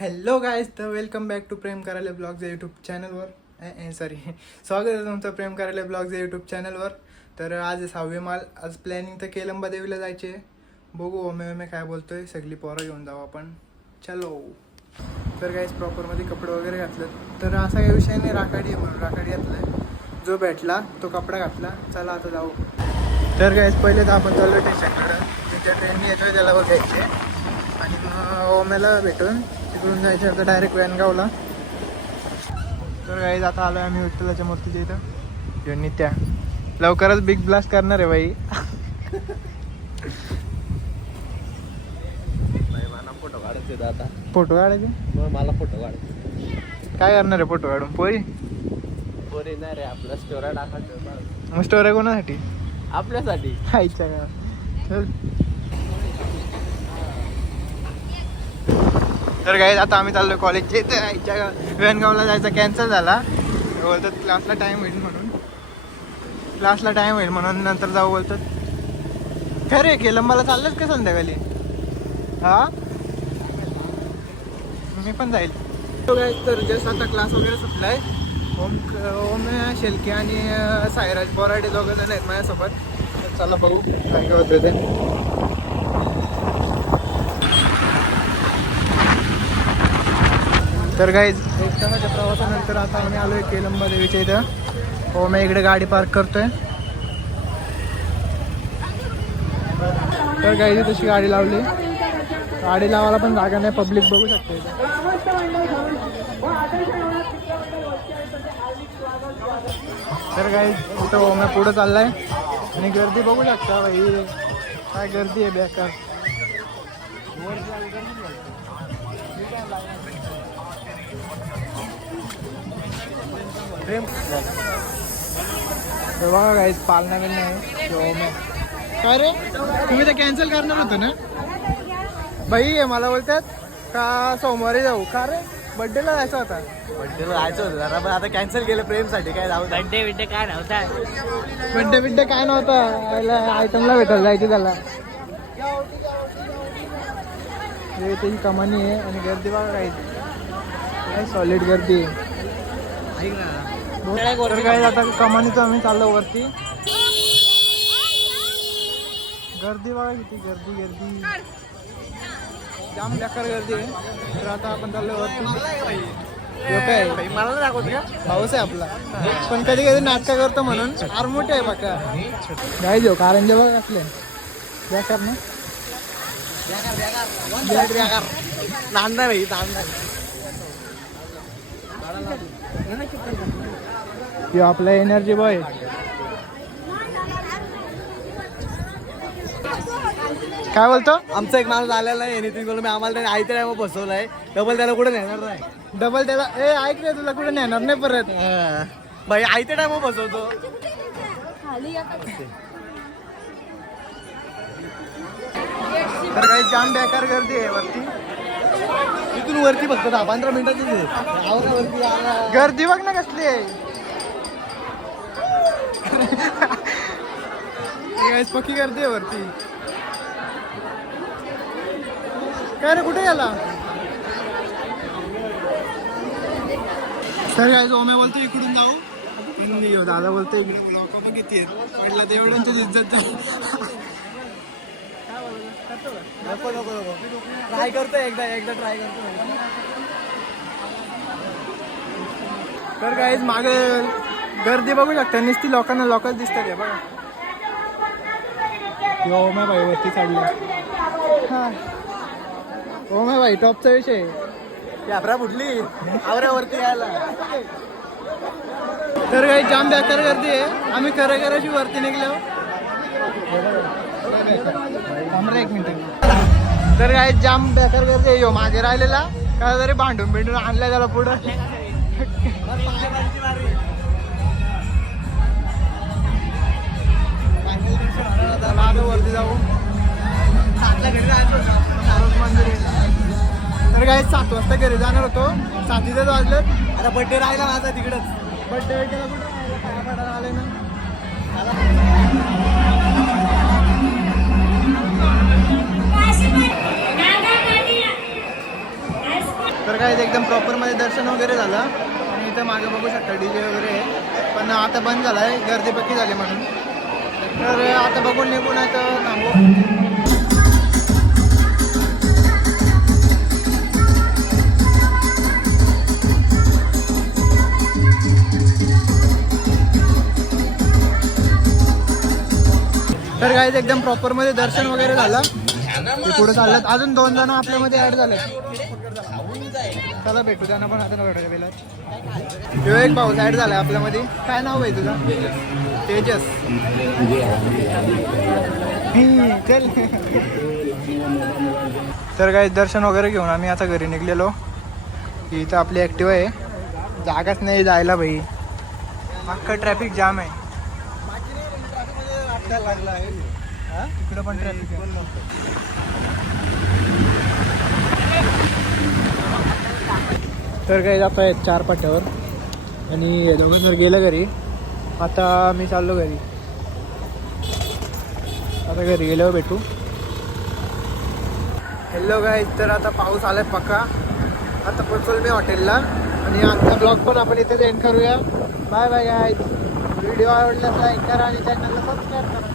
Hello guys तर welcome back to प्रेम करायला ब्लॉग्स या यूट्यूब चॅनलवर सॉरी स्वागत आहे तुमचं प्रेम करायला ब्लॉग्स या यूट्यूब चॅनलवर तर आज सहावे माल. आज प्लॅनिंग तर केलंबा देवीला जायचे. बघू ओमे ओमे काय बोलतोय. सगळी पोरं घेऊन जाऊ आपण. चलो. तर काहीच प्रॉपरमध्ये कपडे वगैरे घातलं. तर असा काही विषय नाही राखाडी आहे म्हणून राखाडी घातलाय. जो भेटला तो कपडा घातला. चला आता जाऊ. तर काहीच पहिले तर आपण चाललो स्टेशनकडं ज्या ट्रेनने येतोय त्याला बघायचे आणि मग ओमेला भेटून तिकडून जायचं आता डायरेक्ट वॅनगावला तर काही आता आलो आम्ही विठ्ठलाच्या मूर्तीच्या इथं. घेऊन नित्या. लवकरच बिग ब्लास्ट करणार आहे बाई. मला फोटो काढायचे आता. फोटो काढायचे? मग मला फोटो काढायचे काय करणार आहे फोटो काढून? पोरी? बरे नाही रे आपला स्टोऱ्या टाकायचं मग स्टोरी कोणासाठी? आपल्यासाठी. आईच्या का चल. तर गाईज आता आम्ही चाललो कॉलेजचे इथे आईच्या गा- वेणगावला जायचा कॅन्सल झाला. बोलतात क्लासला टाइम होईल म्हणून. क्लासला टाईम होईल म्हणून नंतर जाऊ बोलतात. खरे केलं मला चाललंच का संध्याकाळी? हा? मी पण जाईल. तो काय तर जस्ट आता क्लास वगैरे सुटलाय. ओम ओम शेलके आणि सायराज बोराडे दोघं जण आहेत माझ्यासोबत. चला बघू काय काय होतं ते. तर काही एक तासाच्या प्रवासानंतर आता आम्ही आलोय केलंबा देवीच्या इथं. हो मी इकडे गाडी पार्क करतोय. तर काही तशी गाडी लावली. गाडी लावायला पण जागा नाही पब्लिक बघू शकते. तर काही इथं हो, ओम्या पुढं चाललाय. आणि गर्दी बघू शकता भाई काय गर्दी आहे बेकार. प्रेम? हे बघा काहीच पालना बिलना आहे. काय रे? तुम्ही ते कॅन्सल करणार होतं ना? बाई आहे मला बोलतात का सोमवारी जाऊ? का रे? बड्डेला जायचा होता. बड्डेला जायचं होतं. जरा पण आता कॅन्सल केलं प्रेमसाठी. काय जाऊ बड्डे बिड्डे काय नव्हता? बड्डे बिड्डे काय नव्हता? आयटमला भेटायला जायची त्याला. हे त्याची कमानी आहे आणि गर्दी बघा काही काय सॉलिड गर्दी आहे. तर काय आता कमानीचं आम्ही चाललो वरती. गर्दी बघा किती गर्दी गर्दी. जाम बेकार गर्दी आहे. तर आता आपण चाललो वरती. ह्यो मला का पाऊस आहे आपला. पण कधी कधी नाटक करतो म्हणून. फार मोठे आहे बाका. काय देऊ कारण जेव्हा असले बेकार ना? नांदा भाई नांदा ह्यो आपला एनर्जी बॉय काय बोलतो? आमचा एक माणूस आलेला आहे नितीन मी आम्हाला त्याने आयत्या टायमा बसवलाय. डबल त्याला कुठे नेणार नाही? डबल त्याला ए ऐक रे तुला कुठे नेणार नाही परत. भाई आयत्या टायमा बसवतो. तर काही जाम बेकार गर्दी आहे वरती. इथून वरती फक्त दहा पंधरा आहे. आला. गर्दी बघ ना कसली आहे. Guys, पक्की गर्दी आहे वरती. काय रे कुठे गेला? सर काय ओमे बोलतो इकडून जाऊ. दादा बोलतो इकडे पण किती आहेत? म्हटलं एवढ्यांचीच इज्जत नको नको नको. ट्राय करतो एकदा एकदा ट्राय करतो तर काहीच मागे गर्दी बघू शकता. नुसती लोकांना लोकच दिसतात बघा. यो ओमे भाई वरती चढले हा। ओमे भाई टॉपचा विषय कॅबरा फुटली। आवऱ्यावरती यायला। तर काही जाम बेकार गर्दी आहे. आम्ही खरं करायची वरती निघलो. एक मिनिट तर काही जाम बेकार गर्दी आहे. यो मागे राहिलेला. काय तरी भांडून बिंडून आणलाय त्याला पुढं. काय सात वाजता घरी जाणार होतो. सातीच वाजलं आता बड्डे राहिला माझा तिकडंच. बड्डे केला कुठे? काय पडायला आले ना. तर काय ते एकदम प्रॉपरमध्ये दर्शन वगैरे झालं. आणि इथं मागे बघू शकता डी जे वगैरे आहे. पण आता बंद झाला आहे गर्दी पक्की झाली म्हणून. तर आता बघून निघून आहे तर थांबू. काय एकदम प्रॉपरमध्ये दर्शन वगैरे झालं. पुढे चाललं अजून दोन जण आपल्यामध्ये ऍड झाले चला भेटू. त्यांना पण आता भेटायला गेला तो एक भाऊ ऍड झालाय आपल्यामध्ये. काय नाव आहे तुझं? तेजस. चल. तर काय दर्शन वगैरे घेऊन आम्ही आता घरी निघलेलो. इथं आपली ऍक्टिव्ह आहे. जागाच नाही जायला भाई. अख्खं ट्रॅफिक जाम आहे. इकडं पण ट्रॅफिक तर काही जात आहेत चार पाट्यावर. आणि दोघं जर गेलं घरी आता मी चाललो घरी. आता घरी गेल्यावर भेटू. हॅलो गाय तर आता पाऊस आलाय पक्का. आता पोचल मी हॉटेलला. आणि आजचा ब्लॉग पण आपण इथेच एंड करूया. बाय बाय गाय व्हिडिओ आवडल्यास लाईक करा आणि चॅनलला सबस्क्राईब करा.